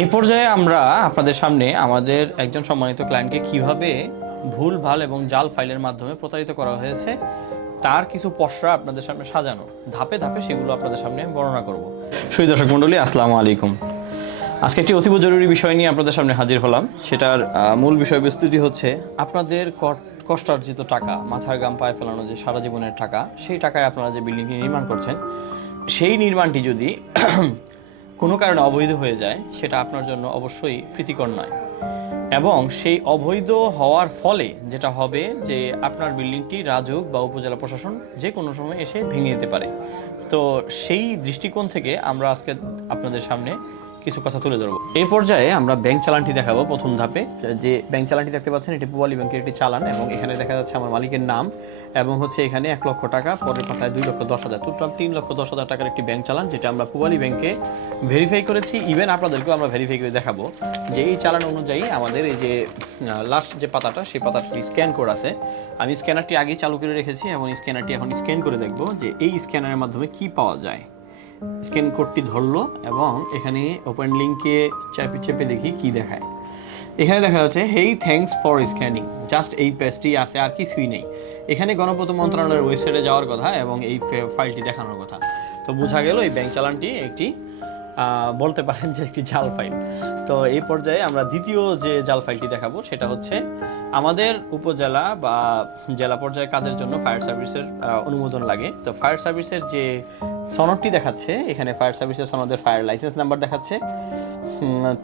এই পর্যায়ে আমরা আপনাদের সামনে আমাদের একজন সম্মানিত ক্লায়েন্টকে কিভাবে ভুলভাল এবং জাল ফাইলের মাধ্যমে প্রতারিত করা হয়েছে তার কিছু পসরা আপনাদের সামনে সাজানো, ধাপে ধাপে সেগুলো আপনাদের সামনে বর্ণনা করব। সুধী দর্শক মণ্ডলী, আসসালামু আলাইকুম। আজকে একটি অতীব জরুরি বিষয় নিয়ে আপনাদের সামনে হাজির হলাম। সেটার মূল বিষয়বস্তুটি হচ্ছে আপনাদের কষ্টার্জিত টাকা, মাথার ঘাম পায়ে ফেলানো যে সারা জীবনের টাকা, সেই টাকায় আপনারা যে বিল্ডিংটি নির্মাণ করছেন, সেই নির্মাণটি যদি কোনো কারণে অবৈধ হয়ে যায়, সেটা আপনার জন্য অবশ্যই প্রীতিকর নয়। এবং সেই অবৈধ হওয়ার ফলে যেটা হবে যে আপনার বিল্ডিংটি রাজুক বা উপজেলা প্রশাসন যে কোনো সময় এসে ভেঙে দিতে পারে। তো সেই দৃষ্টিকোণ থেকে আমরা আজকে আপনাদের সামনে কিছু কথা তুলে ধরবো। এই পর্যায়ে আমরা ব্যাংক চালানটি দেখাবো। প্রথম ধাপে যে ব্যাংক চালানটি দেখতে পাচ্ছেন, এটি পূবালী ব্যাংকের একটি চালান, এবং এখানে দেখা যাচ্ছে আমার মালিকের নাম, এবং হচ্ছে এখানে 1,00,000 টাকা, পরের পাতায় 2,10,000, টোটাল 3,10,000 টাকার একটি ব্যাংক চালান, যেটা আমরা পূবালী ব্যাংকে ভেরিফাই করেছি। ইভেন আপনাদেরকেও আমরা ভেরিফাই করে দেখাবো যে এই চালান অনুযায়ী আমাদের এই যে লাস্ট যে পাতাটা, সেই পাতাটি স্ক্যান কোড আছে। আমি স্ক্যানারটি আগেই চালু করে রেখেছি এবং স্ক্যানারটি এখন স্ক্যান করে দেখবো যে এই স্ক্যানারের মাধ্যমে কি পাওয়া যায়। স্ক্যান কোডটি ধরলো এবং এখানে ওপেন লিঙ্কে চেপে চেপে দেখি কি দেখায়। এখানে দেখা যাচ্ছে হেই থ্যাঙ্কস ফর স্ক্যানিং, জাস্ট এই পেজটি আছে, আর কিছুই নেই। এখানে গণপ্রজাতন্ত্র মন্ত্রণালয়ের ওয়েবসাইটে যাওয়ার কথা এবং এই ফাইলটি দেখানোর কথা। তো বোঝা গেল এই ব্যাংক চালানটি একটি বলতে পারেন যে একটি জাল ফাইল। তো এই পর্যায়ে আমরা দ্বিতীয় যে জাল ফাইলটি দেখাবো সেটা হচ্ছে আমাদের উপজেলা বা জেলা পর্যায়ে কাজের জন্য ফায়ার সার্ভিসের অনুমোদন লাগে। তো ফায়ার সার্ভিসের যে সনদটি দেখাচ্ছে, এখানে ফায়ার সার্ভিসের সনদের ফায়ার লাইসেন্স নাম্বার দেখাচ্ছে।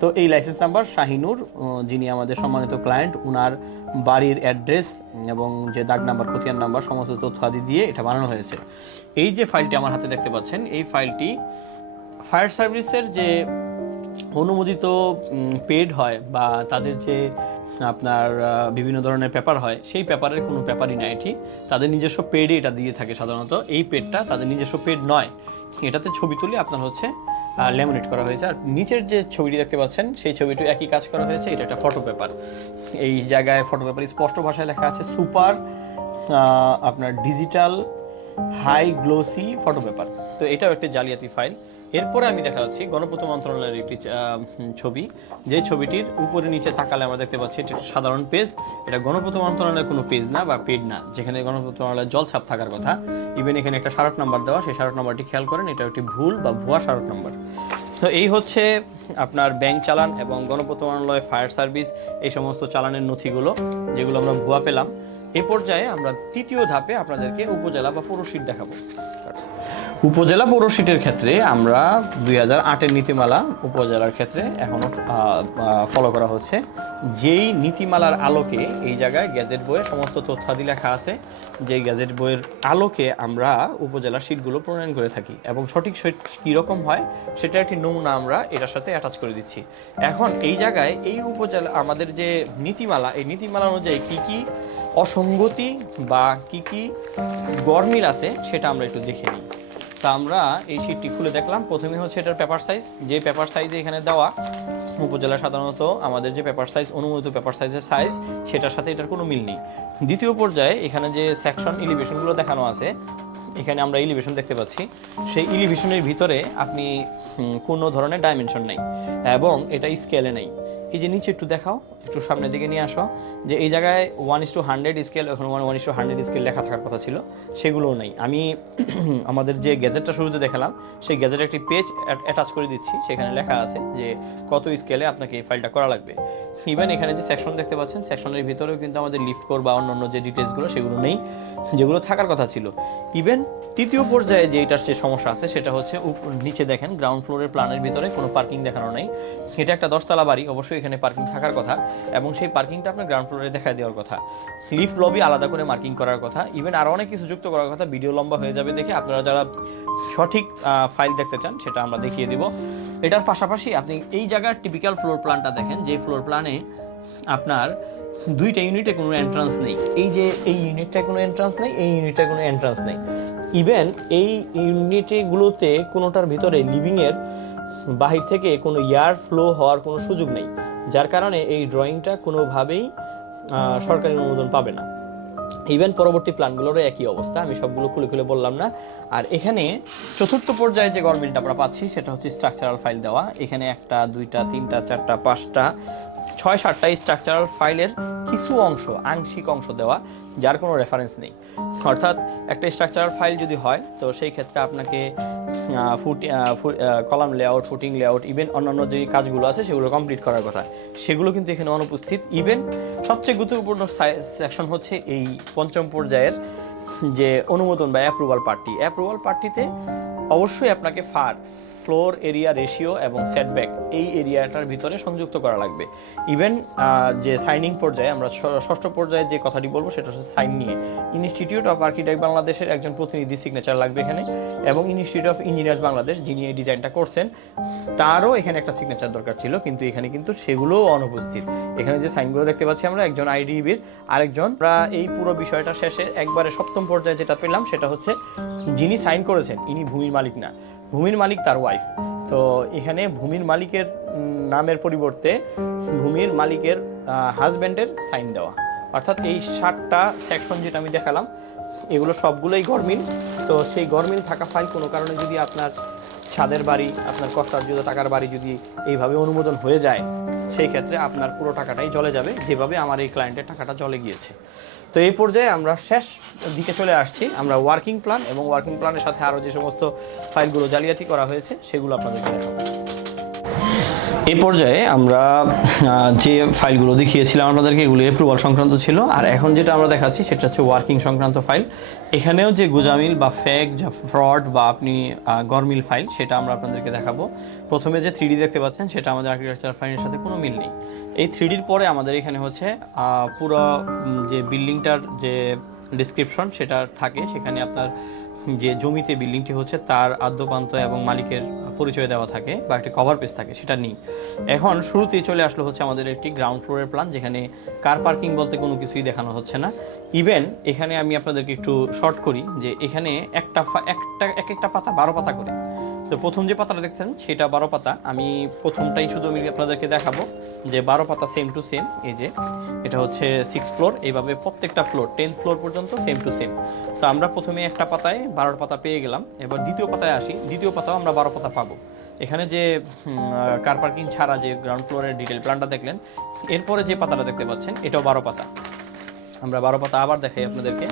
তো এই লাইসেন্স নাম্বার শাহিনুর, যিনি আমাদের সম্মানিত ক্লায়েন্ট, ওনার বাড়ির অ্যাড্রেস এবং যে দাগ নাম্বার, খতিয়ান নাম্বার, সমস্ত তথ্য আদি দিয়ে এটা বানানো হয়েছে। এই যে ফাইলটি আমার হাতে দেখতে পাচ্ছেন, এই ফাইলটি ফায়ার সার্ভিসের যে অনুমোদিত পেড হয় বা তাদের যে আপনার বিভিন্ন ধরনের পেপার হয়, সেই পেপারের কোনো পেপারই না এটি। তাদের নিজস্ব পেডে এটা দিয়ে থাকে সাধারণত। এই পেডটা তাদের নিজস্ব পেড নয়, এটাতে ছবি তুলে আপনার হচ্ছে ল্যামিনেট করা হয়েছে। আর নিচের যে ছবিটি দেখতে পাচ্ছেন, সেই ছবিটি একই কাজ করা হয়েছে। এটা একটা ফটো পেপার। এই জায়গায় ফটো পেপার স্পষ্ট ভাষায় লেখা আছে সুপার আপনার digital high glossy photo paper. তো এটাও একটি জালিয়াতি ফাইল। এরপরে আমি দেখা যাচ্ছি গণপ্রজাতন্ত্র মন্ত্রণালয়ের একটি ছবি, যে ছবিটির উপরে নিচে তাকালে আমরা দেখতে পাচ্ছি এটা সাধারণ পেজ। এটা গণপ্রজাতন্ত্র মন্ত্রণালয়ের কোনো পেজ না বা পেড না, যেখানে গণপ্রজাতন্ত্র মন্ত্রণালয়ের জলছাপ থাকার কথা। ইভেন এখানে একটা স্মারক নাম্বার দেওয়া, সেই স্মারক নাম্বারটি খেয়াল করেন, এটা একটি ভুল বা ভুয়া স্মারক নাম্বার। তো এই হচ্ছে আপনার ব্যাংক চালান এবং গণপ্রজাতন্ত্র মন্ত্রণালয়, ফায়ার সার্ভিস, এই সমস্ত চালানের নথিগুলো যেগুলো আমরা ভুয়া পেলাম। এই পর্যায়ে আমরা তৃতীয় ধাপে আপনাদেরকে উপজেলা বা পৌরশিট দেখাবো। উপজেলা পৌরশিটের ক্ষেত্রে আমরা 2008-এর নীতিমালা উপজেলার ক্ষেত্রে এখনও ফলো করা হচ্ছে। যেই নীতিমালার আলোকে এই জায়গায় গ্যাজেট বইয়ের সমস্ত তথ্যাদি লেখা আছে, যেই গ্যাজেট বইয়ের আলোকে আমরা উপজেলা শিটগুলো প্রণয়ন করে থাকি, এবং সঠিক শিট কীরকম হয় সেটা একটি নমুনা আমরা এটার সাথে অ্যাটাচ করে দিচ্ছি। এখন এই জায়গায় এই উপজেলা আমাদের যে নীতিমালা, এই নীতিমালা অনুযায়ী কী কী অসঙ্গতি বা কী কী গরমিল আছে সেটা আমরা একটু দেখে নিই। তা আমরা এই শিটটি খুলে দেখলাম। প্রথমে হচ্ছে এটার পেপার সাইজ, যে পেপার সাইজে এখানে দেওয়া উপজেলা সাধারণত আমাদের যে পেপার সাইজ, অনুমোদিত পেপার সাইজের সাইজ, সেটার সাথে এটার কোনো মিল নেই। দ্বিতীয় পর্যায়ে এখানে যে সেকশন এলিভেশনগুলো দেখানো আছে, এখানে আমরা এলিভেশন দেখতে পাচ্ছি। সেই এলিভেশনের ভিতরে আপনি কোনো ধরনের ডাইমেনশন নেই এবং এটা স্কেলে নেই। এই যে নিচে একটু দেখাও, একটু সামনের দিকে নিয়ে আসো, যে এই জায়গায় 1:100 স্কেল, ওখানে 1:100 স্কেল লেখা থাকার কথা ছিল, সেগুলোও নেই। আমি আমাদের যে গ্যাজেটটা শুরুতে দেখালাম, সেই গ্যাজেটে একটি পেজ অ্যাটাচ করে দিচ্ছি, সেখানে লেখা আছে যে কত স্কেলে আপনাকে এই ফাইলটা করা লাগবে। ইভেন এখানে যে সেকশন দেখতে পাচ্ছেন, সেকশনের ভিতরেও কিন্তু আমাদের লিফট কোড বা অন্যান্য যে ডিটেলসগুলো সেগুলো নেই, যেগুলো থাকার কথা ছিল। ইভেন তৃতীয় পর্যায়ে যে এটার যে সমস্যা আছে সেটা হচ্ছে নিচে দেখেন গ্রাউন্ড ফ্লোরের প্ল্যানের ভিতরে কোনো পার্কিং দেখানো নেই। এটা একটা 10তলা বাড়ি, অবশ্যই এখানে পার্কিং থাকার কথা এবং সেই পার্কিংটা আপনার গ্রাউন্ড ফ্লোরে দেখা দেওয়ার কথা। লিফট লবি আলাদা করে মার্কিং করার কথা। ইভেন আরও অনেক কিছু যুক্ত করার কথা। ভিডিও লম্বা হয়ে যাবে দেখে, আপনারা যারা সঠিক ফাইল দেখতে চান সেটা আমরা দেখিয়ে দিব। এটার পাশাপাশি আপনি এই জায়গার টিপিক্যাল ফ্লোর প্ল্যানটা দেখেন, যে ফ্লোর প্ল্যানে আপনার দুইটা ইউনিটে কোনো এন্ট্রান্স নেই। এই যে এই ইউনিটটায় কোনো এন্ট্রান্স নেই, এই ইউনিটটায় কোনো এন্ট্রান্স নেই। ইভেন এই ইউনিটগুলোতে কোনোটার ভিতরে লিভিংয়ের বাহির থেকে কোনো এয়ার ফ্লো হওয়ার কোনো সুযোগ নেই, যার কারণে এই ড্রয়িংটা কোনোভাবেই সরকারি অনুমোদন পাবে না। ইভেন পরবর্তী প্ল্যানগুলোরও একই অবস্থা, আমি সবগুলো খুলে খুলে বললাম না। আর এখানে চতুর্থ পর্যায়ে যে গরমিলটা আমরা পাচ্ছি সেটা হচ্ছে স্ট্রাকচারাল ফাইল দেওয়া। এখানে 1টা 2টা 3টা 4টা 5টা 6-7টা স্ট্রাকচারাল ফাইলের কিছু অংশ, আংশিক অংশ দেওয়া, যার কোনো রেফারেন্স নেই। অর্থাৎ একটা স্ট্রাকচারাল ফাইল যদি হয় তো সেই ক্ষেত্রে আপনাকে column layout, footing layout, even অন্যান্য যে কাজগুলো আছে সেগুলো কমপ্লিট করার কথা, সেগুলো কিন্তু এখানে অনুপস্থিত। ইভেন সবচেয়ে গুরুত্বপূর্ণ সেকশন হচ্ছে এই পঞ্চম পর্যায়ের যে অনুমোদন বা অ্যাপ্রুভাল পার্টি। অ্যাপ্রুভাল পার্টিতে অবশ্যই আপনাকে ফ্লোর এরিয়া রেশিও এবং সেটব্যাক এই এরিয়াটার ভিতরে সংযুক্ত করা লাগবে। ইভেন যে সাইনিং পর্যায়ে, আমরা ষষ্ঠ পর্যায়ে যে কথাটি বলবো সেটা হচ্ছে সাইন নিয়ে। ইনস্টিটিউট অফ আর্কিটেক্ট বাংলাদেশের একজন প্রতিনিধি সিগনেচার লাগবে এখানে, এবং ইনস্টিটিউট অফ ইঞ্জিনিয়ার্স বাংলাদেশ যিনি এই ডিজাইনটা করছেন তারও এখানে একটা সিগনেচার দরকার ছিল, কিন্তু এখানে কিন্তু সেগুলোও অনুপস্থিত। এখানে যে সাইনগুলো দেখতে পাচ্ছি আমরা, একজন আইডিবির, আরেকজন। আমরা এই পুরো বিষয়টা শেষে একবারে সপ্তম পর্যায়ে যেটা পেলাম সেটা হচ্ছে যিনি সাইন করেছেন ইনি ভূমির মালিক না, ভূমির মালিক তার ওয়াইফ। তো এখানে ভূমির মালিকের নামের পরিবর্তে ভূমির মালিকের হাজব্যান্ডের সাইন দেওয়া। অর্থাৎ এই 7টা সেকশন যেটা আমি দেখালাম এগুলো সবগুলোই গরমিল। তো সেই গরমিল থাকা ফাইল কোনো কারণে যদি আপনার ছাদের বাড়ি, আপনার কষ্টার্জিত টাকার বাড়ি যদি এইভাবে অনুমোদন হয়ে যায়, সেই ক্ষেত্রে আপনার পুরো টাকাটাই চলে যাবে, যেভাবে আমার এই ক্লায়েন্টের টাকাটা চলে গিয়েছে। তো এই পর্যায়ে আমরা শেষ দিকে চলে আসছি। আমরা ওয়ার্কিং প্ল্যান এবং ওয়ার্কিং প্ল্যানের সাথে আরও যে সমস্ত ফাইলগুলো জালিয়াতি করা হয়েছে সেগুলো আপনাদেরকে দেখাবো। এই পর্যায়ে আমরা যে ফাইলগুলো দেখিয়েছিলাম আপনাদেরকে, এগুলো অ্যাপ্রুভাল সংক্রান্ত ছিল। আর এখন যেটা আমরা দেখাচ্ছি সেটা হচ্ছে ওয়ার্কিং সংক্রান্ত ফাইল। এখানেও যে গুজামিল বা ফেক, যা ফ্রড বা আপনি গরমিল ফাইল, সেটা আমরা আপনাদেরকে দেখাবো। প্রথমে যে 3D দেখতে পাচ্ছেন সেটা আমাদের আর্কিটেকচার ফাইলের সাথে কোনো মিল নেই। এই 3Dর পরে আমাদের এখানে হচ্ছে পুরো যে বিল্ডিংটার যে ডিসক্রিপশন সেটা থাকে, সেখানে আপনার যে জমিতে বিল্ডিংটি হচ্ছে তার আদ্যপ্রান্ত এবং মালিকের পরিচয় দেওয়া থাকে বা একটি কভার পেজ থাকে, সেটা নেই। এখন শুরুতেই চলে আসলো হচ্ছে আমাদের একটি গ্রাউন্ড ফ্লোরের প্ল্যান, যেখানে কার পার্কিং বলতে কোনো কিছুই দেখানো হচ্ছে না। ইভেন এখানে আমি আপনাদেরকে একটু শর্ট করি যে এখানে এক একটা পাতা 12 পাতা করে। তো প্রথম যে পাতাটা দেখছেন সেটা 12 পাতা। আমি প্রথমটাই শুধু আমি আপনাদেরকে দেখাবো যে 12 পাতা সেম টু সেম। এই যে এটা হচ্ছে 6 ফ্লোর, এইভাবে প্রত্যেকটা ফ্লোর 10 ফ্লোর পর্যন্ত সেম টু সেম। তো আমরা প্রথমে একটা পাতায় 12 পাতা পেয়ে গেলাম। এবার দ্বিতীয় পাতায় আসি, দ্বিতীয় পাতাও আমরা 12 পাতা পাবো। এখানে যে কার পার্কিং ছাড়া যে গ্রাউন্ড ফ্লোরের ডিটেল প্ল্যানটা দেখলেন, এরপরে যে পাতাটা দেখতে পাচ্ছেন এটাও 12 পাতা। আমরা 12 পাতা আবার দেখাই আপনাদেরকে।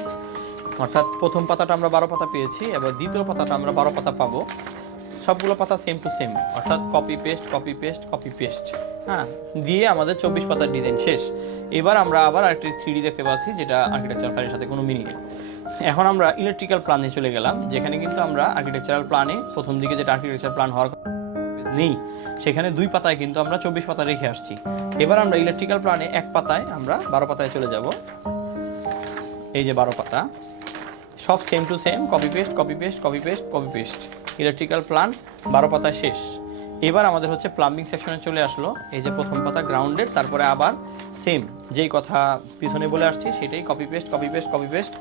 অর্থাৎ প্রথম পাতাটা আমরা 12 পাতা পেয়েছি, এবার দ্বিতীয় পাতাটা আমরা 12 পাতা পাবো। সবগুলো পাতা সেম টু সেম, অর্থাৎ copy paste copy paste copy paste, হ্যাঁ, দিয়ে আমাদের 24 পাতার ডিজাইন শেষ। এবার আমরা আবার আরেকটি 3D দেখতে পাচ্ছি যেটা আর্কিটেকচার ফাইলের সাথে কোনো মিল নেই। এখন আমরা ইলেকট্রিক্যাল প্ল্যানে চলে গেলাম, যেখানে কিন্তু আমরা আর্কিটেকচারাল প্ল্যানে প্রথম দিকে যেটা আর্কিটেকচার প্ল্যান হওয়ার নেই, সেখানে 2 পাতায় কিন্তু আমরা 24 পাতা রেখে আসছি। এবার আমরা ইলেকট্রিক্যাল প্ল্যানে এক পাতায় আমরা 12 পাতায় চলে যাব। এই যে 12 পাতা, সব same to same, copy paste copy paste copy paste copy paste, electrical plan 12 পাতায় শেষ। এবার আমাদের হচ্ছে প্লাম্বিং সেকশনে চলে আসলো। এই যে প্রথম পাতা গ্রাউন্ডেড, তারপরে আবার সেম যেই কথা পিছনে বলে আসছি সেটাই copy paste copy paste copy paste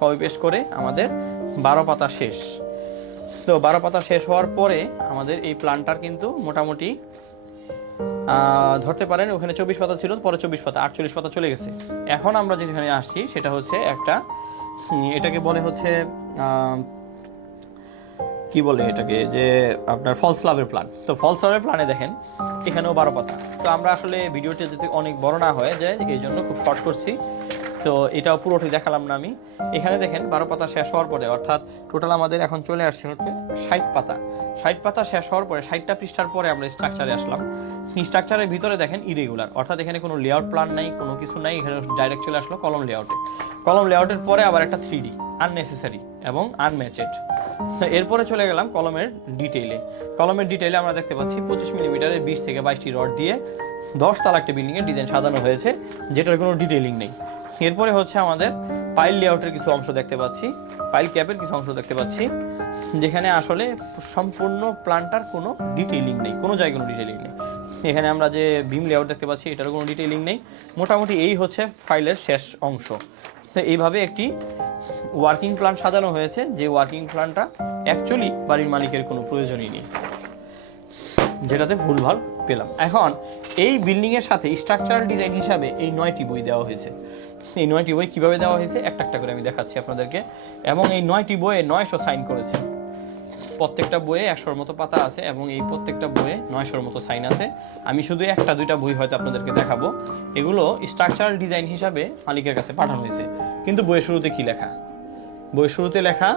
copy paste করে আমাদের 12 পাতা শেষ। তো 12 পাতা শেষ হওয়ার পরে আমাদের এই প্ল্যানটার কিন্তু মোটামুটি ধরতে পারেন ওখানে 24 পাতা ছিল, পরে 24 পাতা 48 পাতা চলে গেছে। এখন আমরা যেখানে আসছি সেটা হচ্ছে একটা, এটাকে বলে হচ্ছে কি বলে এটাকে, যে আপনার ফলস লাভের প্ল্যান। তো ফলস লাভের প্ল্যানে দেখেন এখানেও 12 পাতা। তো আমরা আসলে ভিডিওটি যাতে অনেক বড় না হয়ে যায় এই জন্য খুব শর্ট করছি। তো এটাও পুরোটি দেখালাম না আমি। এখানে দেখেন 12 পাতা শেষ হওয়ার পরে, অর্থাৎ টোটাল আমাদের এখন চলে আসছে হচ্ছে 60 পাতা। 60 পাতা শেষ হওয়ার পরে 60টা পৃষ্ঠার পরে আমরা স্ট্রাকচারে আসলাম। স্ট্রাকচারের ভিতরে দেখেন ইরেগুলার, অর্থাৎ এখানে কোনো লেআউট প্ল্যান নাই, কোনো কিছু নাই। এখানে ডাইরেক্ট চলে আসলো কলম লেআউটে। কলম লেআউটের পরে আবার একটা 3D, আননেসেসারি এবং আনম্যাচেড। এরপরে চলে গেলাম কলমের ডিটেইলে। কলমের ডিটেইলে আমরা দেখতে পাচ্ছি 25 মিলিমিটারের 20 থেকে 22টি রড দিয়ে 10 তলা একটা বিল্ডিংয়ের ডিজাইন সাজানো হয়েছে, যেটার কোনো ডিটেইলিং নেই। এরপরে হচ্ছে আমাদের পাইল লেআউটের কিছু অংশ দেখতে পাচ্ছি, পাইল ক্যাপের কিছু অংশ দেখতে পাচ্ছি, যেখানে আসলে সম্পূর্ণ প্ল্যানটার কোনো ডিটেইলিং নেই, কোনো জায়গায় কোনো ডিটেইলিং নেই। এখানে আমরা যে বিম লেআউট দেখতে পাচ্ছি এটারও কোনো ডিটেইলিং নেই। মোটামুটি এই হচ্ছে ফাইলের শেষ অংশ। তো এইভাবে একটি ওয়ার্কিং প্ল্যান সাজানো হয়েছে, যে ওয়ার্কিং প্ল্যানটা অ্যাকচুয়ালি বাড়ির মালিকের কোনো প্রয়োজনই নেই, যেটাতে ভুলভাল পেলাম। এখন এই বিল্ডিংয়ের সাথে স্ট্রাকচারাল ডিজাইন হিসাবে এই 9টি বই দেওয়া হয়েছে। এই 9টি বই কীভাবে দেওয়া হয়েছে একটা একটা করে আমি দেখাচ্ছি আপনাদেরকে। এবং এই 9টি বইয়ে 900 সাইন করেছে। প্রত্যেকটা বইয়ে 100-র মতো পাতা আছে এবং এই প্রত্যেকটা বইয়ে 900-র মতো সাইন আছে। আমি শুধু একটা দুইটা বই হয়তো আপনাদেরকে দেখাবো। এগুলো স্ট্রাকচারাল ডিজাইন হিসাবে মালিকের কাছে পাঠানো হয়েছে। কিন্তু বইয়ের শুরুতে কি লেখা? বইয়ের শুরুতে লেখা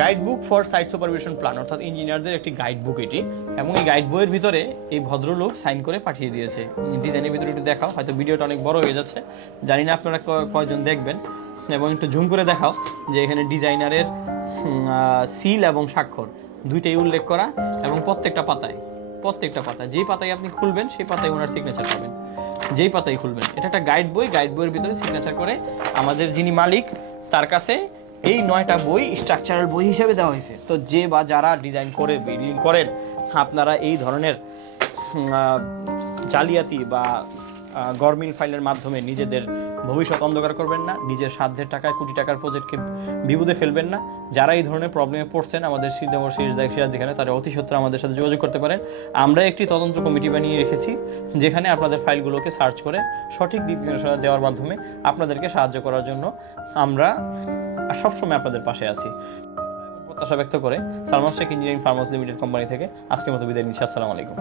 guide book for site supervision plan, অর্থাৎ ইঞ্জিনিয়ারদের একটি গাইড বুক এটি। এবং এই গাইড বইয়ের ভিতরে এই ভদ্রলোক সাইন করে পাঠিয়ে দিয়েছে। ডিজাইনের ভিতরে একটু দেখাও, হয়তো ভিডিওটা অনেক বড় হয়ে যাচ্ছে, জানি না আপনারা কয়জন দেখবেন। এবং একটু জুম করে দেখাও যে এখানে ডিজাইনারের সিল এবং স্বাক্ষর দুইটাই উল্লেখ করা। এবং প্রত্যেকটা পাতায় যেই পাতায় আপনি খুলবেন সেই পাতায় ওনার সিগনেচার পাবেন। যেই পাতায় খুলবেন, এটা একটা গাইড বই, গাইড বইয়ের ভিতরে সিগনেচার করে আমাদের যিনি মালিক তার কাছে এই 9টা বই স্ট্রাকচারাল বই হিসেবে দেওয়া হয়েছে। তো যে বা যারা ডিজাইন করে বিল্ডিং করেন, আপনারা এই ধরনের জালিয়াতি বা গরমিল ফাইলের মাধ্যমে নিজেদের ভবিষ্যৎ অন্ধকার করবেন না, নিজের সাধ্যের টাকায় কোটি টাকার প্রজেক্টকে বিপদে ফেলবেন না। যারা এই ধরনের প্রবলেমে পড়ছেন, আমাদের যেখানে তারা অতি সত্ত্বর আমাদের সাথে যোগাযোগ করতে পারেন। আমরা একটি তদন্ত কমিটি বানিয়ে রেখেছি যেখানে আপনাদের ফাইলগুলোকে সার্চ করে সঠিক দিক নির্দেশনা দেওয়ার মাধ্যমে আপনাদেরকে সাহায্য করার জন্য আমরা সবসময় আপনাদের পাশে আছি। প্রত্যাশা ব্যক্ত করে সালমান শেখ ইঞ্জিনিয়ারিং ফার্মাস লিমিটেড কোম্পানি থেকে আজকের মতো বিদায় নিচ্ছি। আসসালামু আলাইকুম।